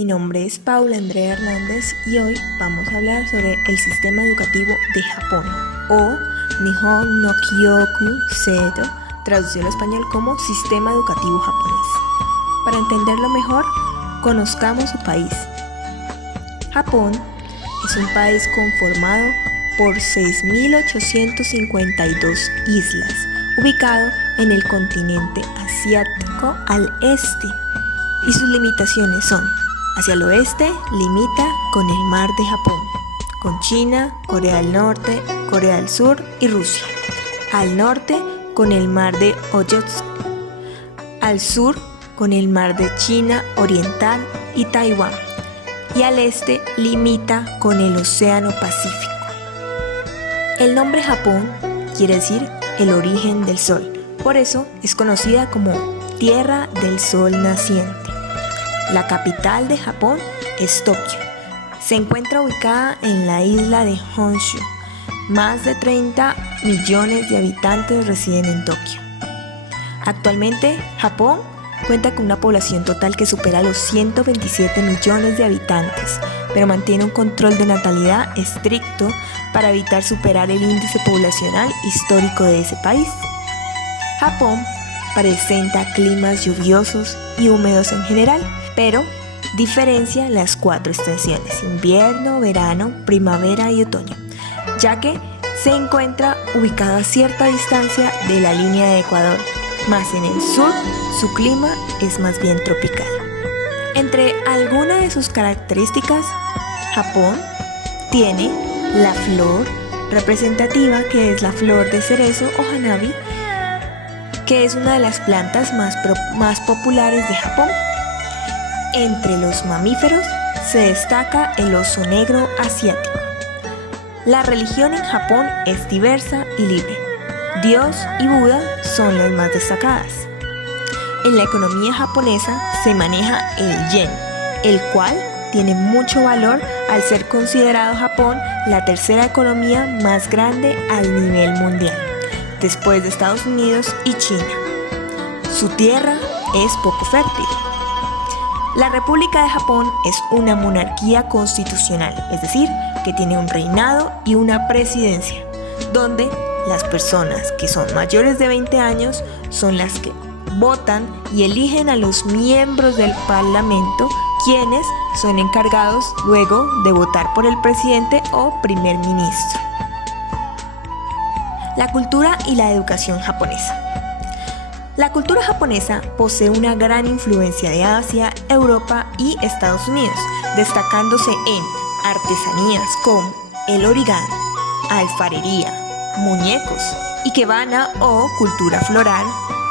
Mi nombre es Paula Andrea Hernández y hoy vamos a hablar sobre el sistema educativo de Japón o Nihon no Kyoku Seito, traducido al español como Sistema Educativo Japonés. Para entenderlo mejor, conozcamos su país. Japón es un país conformado por 6.852 islas, ubicado en el continente asiático al este, y sus limitaciones son: hacia el oeste limita con el Mar de Japón, con China, Corea del Norte, Corea del Sur y Rusia; al norte con el Mar de Ojotsk; al sur con el Mar de China Oriental y Taiwán; y al este limita con el Océano Pacífico. El nombre Japón quiere decir el origen del sol, por eso es conocida como Tierra del Sol Naciente. La capital de Japón es Tokio. Se encuentra ubicada en la isla de Honshu. Más de 30 millones de habitantes residen en Tokio. Actualmente, Japón cuenta con una población total que supera los 127 millones de habitantes, pero mantiene un control de natalidad estricto para evitar superar el índice poblacional histórico de ese país. Japón presenta climas lluviosos y húmedos en general, pero diferencia las 4 estaciones: invierno, verano, primavera y otoño, ya que se encuentra ubicado a cierta distancia de la línea de Ecuador, más en el sur su clima es más bien tropical. Entre algunas de sus características, Japón tiene la flor representativa, que es la flor de cerezo o hanabi, que es una de las plantas más populares de Japón. Entre los mamíferos se destaca el oso negro asiático. La religión en Japón es diversa y libre. Dios y Buda son las más destacadas. En la economía japonesa se maneja el yen, el cual tiene mucho valor al ser considerado Japón la tercera economía más grande al nivel mundial, después de Estados Unidos y China. Su tierra es poco fértil. La República de Japón es una monarquía constitucional, es decir, que tiene un reinado y una presidencia, donde las personas que son mayores de 20 años son las que votan y eligen a los miembros del Parlamento, quienes son encargados luego de votar por el presidente o primer ministro. La cultura y la educación japonesa. La cultura japonesa posee una gran influencia de Asia, Europa y Estados Unidos, destacándose en artesanías como el origami, alfarería, muñecos, ikebana o cultura floral,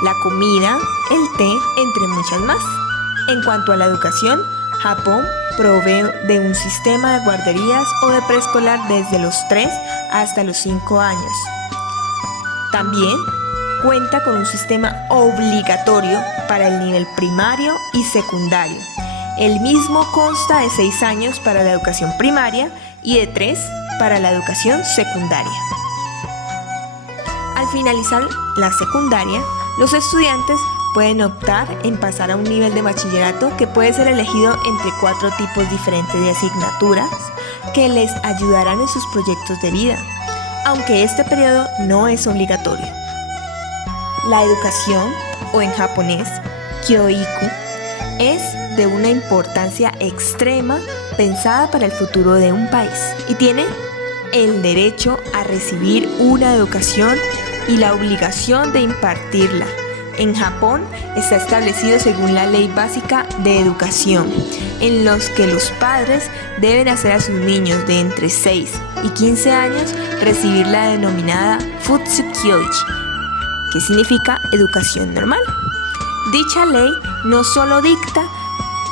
la comida, el té, entre muchas más. En cuanto a la educación, Japón provee de un sistema de guarderías o de preescolar desde los 3 hasta los 5 años. También cuenta con un sistema obligatorio para el nivel primario y secundario. El mismo consta de 6 años para la educación primaria y de 3 para la educación secundaria. Al finalizar la secundaria, los estudiantes pueden optar en pasar a un nivel de bachillerato que puede ser elegido entre 4 tipos diferentes de asignaturas que les ayudarán en sus proyectos de vida, aunque este periodo no es obligatorio. La educación, o en japonés, kyoiku, es de una importancia extrema pensada para el futuro de un país y tiene el derecho a recibir una educación y la obligación de impartirla. En Japón está establecido según la Ley Básica de Educación, en los que los padres deben hacer a sus niños de entre 6 y 15 años recibir la denominada Futsukyoichi, que significa educación normal. Dicha ley no solo dicta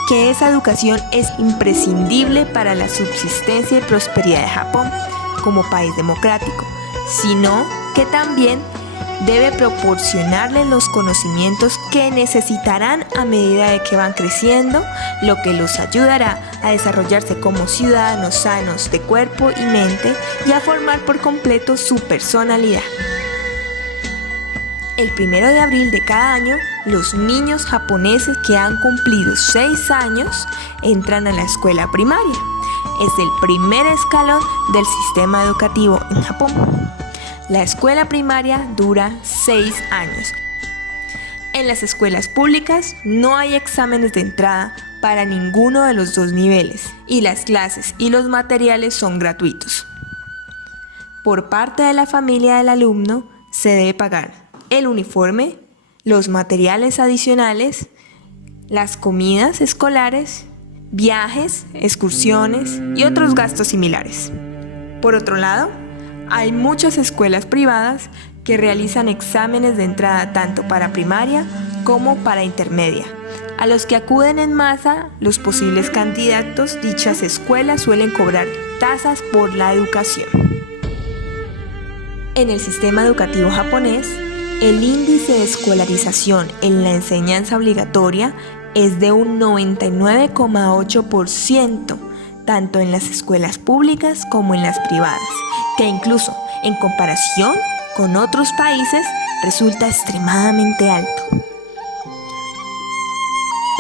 que esa educación es imprescindible para la subsistencia y prosperidad de Japón como país democrático, sino que también debe proporcionarles los conocimientos que necesitarán a medida de que van creciendo, lo que los ayudará a desarrollarse como ciudadanos sanos de cuerpo y mente y a formar por completo su personalidad. El 1 de abril de cada año, los niños japoneses que han cumplido 6 años entran a la escuela primaria. Es el primer escalón del sistema educativo en Japón. La escuela primaria dura 6 años. En las escuelas públicas no hay exámenes de entrada para ninguno de los 2 niveles y las clases y los materiales son gratuitos. Por parte de la familia del alumno se debe pagar el uniforme, los materiales adicionales, las comidas escolares, viajes, excursiones y otros gastos similares. Por otro lado, hay muchas escuelas privadas que realizan exámenes de entrada tanto para primaria como para intermedia, a los que acuden en masa los posibles candidatos. Dichas escuelas suelen cobrar tasas por la educación. En el sistema educativo japonés, el índice de escolarización en la enseñanza obligatoria es de un 99,8%, tanto en las escuelas públicas como en las privadas, que incluso en comparación con otros países resulta extremadamente alto.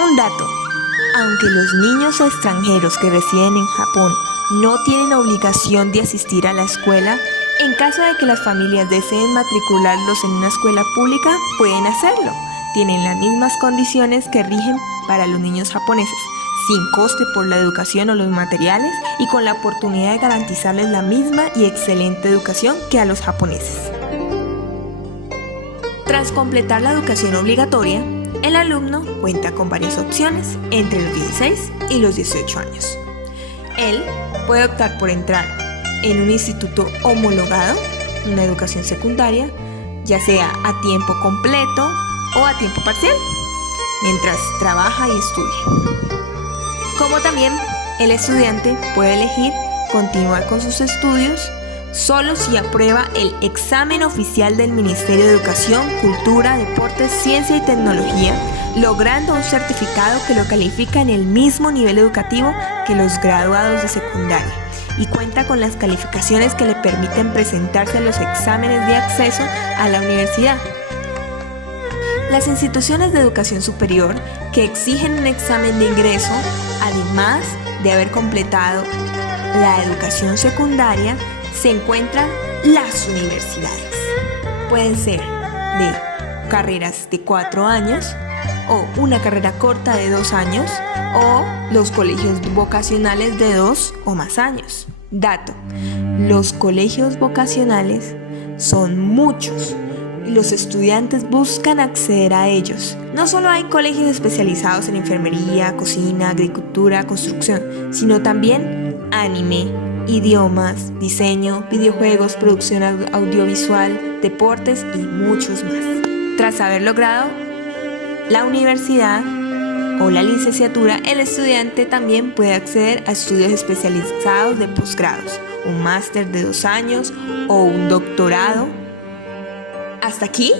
Un dato: aunque los niños extranjeros que residen en Japón no tienen obligación de asistir a la escuela, en caso de que las familias deseen matricularlos en una escuela pública, pueden hacerlo. Tienen las mismas condiciones que rigen para los niños japoneses, sin coste por la educación o los materiales y con la oportunidad de garantizarles la misma y excelente educación que a los japoneses. Tras completar la educación obligatoria, el alumno cuenta con varias opciones entre los 16 y los 18 años. Él puede optar por entrar en un instituto homologado, una educación secundaria, ya sea a tiempo completo o a tiempo parcial, mientras trabaja y estudia. Como también el estudiante puede elegir continuar con sus estudios solo si aprueba el examen oficial del Ministerio de Educación, Cultura, Deportes, Ciencia y Tecnología, logrando un certificado que lo califica en el mismo nivel educativo que los graduados de secundaria y cuenta con las calificaciones que le permiten presentarse a los exámenes de acceso a la universidad. Las instituciones de educación superior que exigen un examen de ingreso, además de haber completado la educación secundaria, se encuentran las universidades. Pueden ser de carreras de 4 años o una carrera corta de 2 años o los colegios vocacionales de 2 o más años. Dato: los colegios vocacionales son muchos y los estudiantes buscan acceder a ellos. No solo hay colegios especializados en enfermería, cocina, agricultura, construcción, sino también anime, idiomas, diseño, videojuegos, producción audiovisual, deportes y muchos más. Tras haber logrado la universidad o la licenciatura, el estudiante también puede acceder a estudios especializados de posgrados, un máster de 2 años o un doctorado. Hasta aquí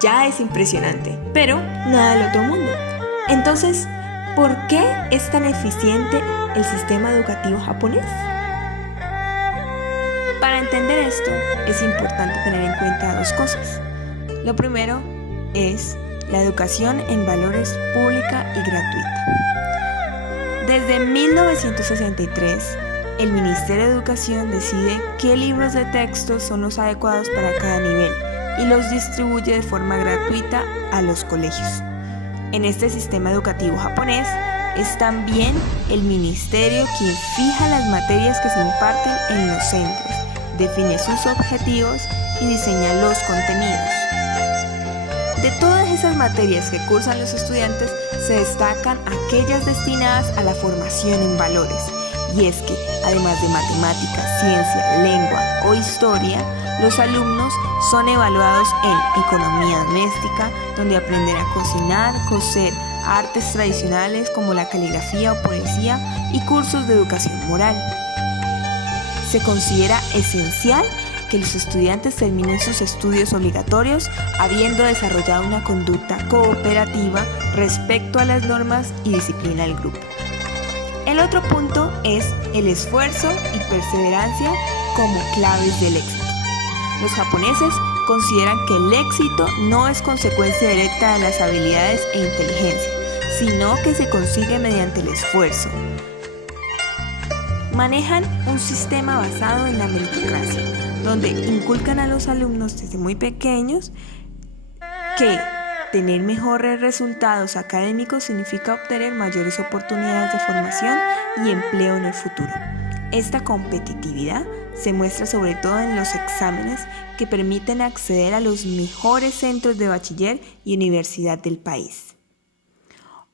ya es impresionante, pero nada del otro mundo. Entonces, ¿por qué es tan eficiente el sistema educativo japonés? Para entender esto, es importante tener en cuenta 2 cosas. Lo primero es la educación en valores pública y gratuita. Desde 1963, el Ministerio de Educación decide qué libros de texto son los adecuados para cada nivel y los distribuye de forma gratuita a los colegios. En este sistema educativo japonés, es también el ministerio quien fija las materias que se imparten en los centros, define sus objetivos y diseña los contenidos. De todas esas materias que cursan los estudiantes, se destacan aquellas destinadas a la formación en valores. Y es que, además de matemáticas, ciencia, lengua o historia, los alumnos son evaluados en economía doméstica, donde aprenden a cocinar, coser, artes tradicionales como la caligrafía o poesía y cursos de educación moral. Se considera esencial que los estudiantes terminen sus estudios obligatorios habiendo desarrollado una conducta cooperativa respecto a las normas y disciplina del grupo. El otro punto es el esfuerzo y perseverancia como claves del éxito. Los japoneses consideran que el éxito no es consecuencia directa de las habilidades e inteligencia, sino que se consigue mediante el esfuerzo. Manejan un sistema basado en la meritocracia, donde inculcan a los alumnos desde muy pequeños que tener mejores resultados académicos significa obtener mayores oportunidades de formación y empleo en el futuro. Esta competitividad se muestra sobre todo en los exámenes que permiten acceder a los mejores centros de bachiller y universidad del país.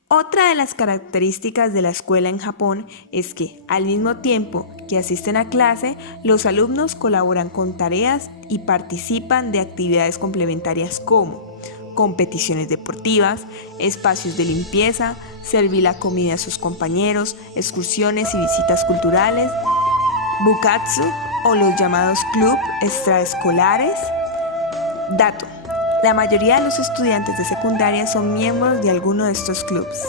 Otra de las características de la escuela en Japón es que, al mismo tiempo que asisten a clase, los alumnos colaboran con tareas y participan de actividades complementarias como competiciones deportivas, espacios de limpieza, servir la comida a sus compañeros, excursiones y visitas culturales, bukatsu o los llamados club extraescolares. Dato: la mayoría de los estudiantes de secundaria son miembros de alguno de estos clubes.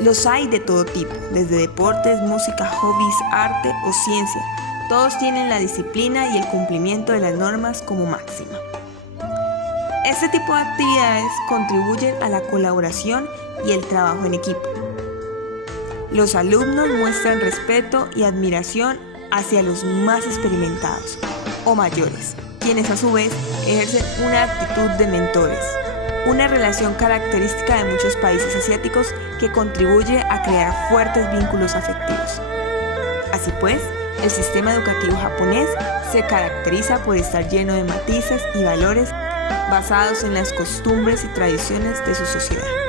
Los hay de todo tipo, desde deportes, música, hobbies, arte o ciencia. Todos tienen la disciplina y el cumplimiento de las normas como máxima. Este tipo de actividades contribuyen a la colaboración y el trabajo en equipo. Los alumnos muestran respeto y admiración hacia los más experimentados o mayores, quienes a su vez ejercen una actitud de mentores, una relación característica de muchos países asiáticos que contribuye a crear fuertes vínculos afectivos. Así pues, el sistema educativo japonés se caracteriza por estar lleno de matices y valores basados en las costumbres y tradiciones de su sociedad.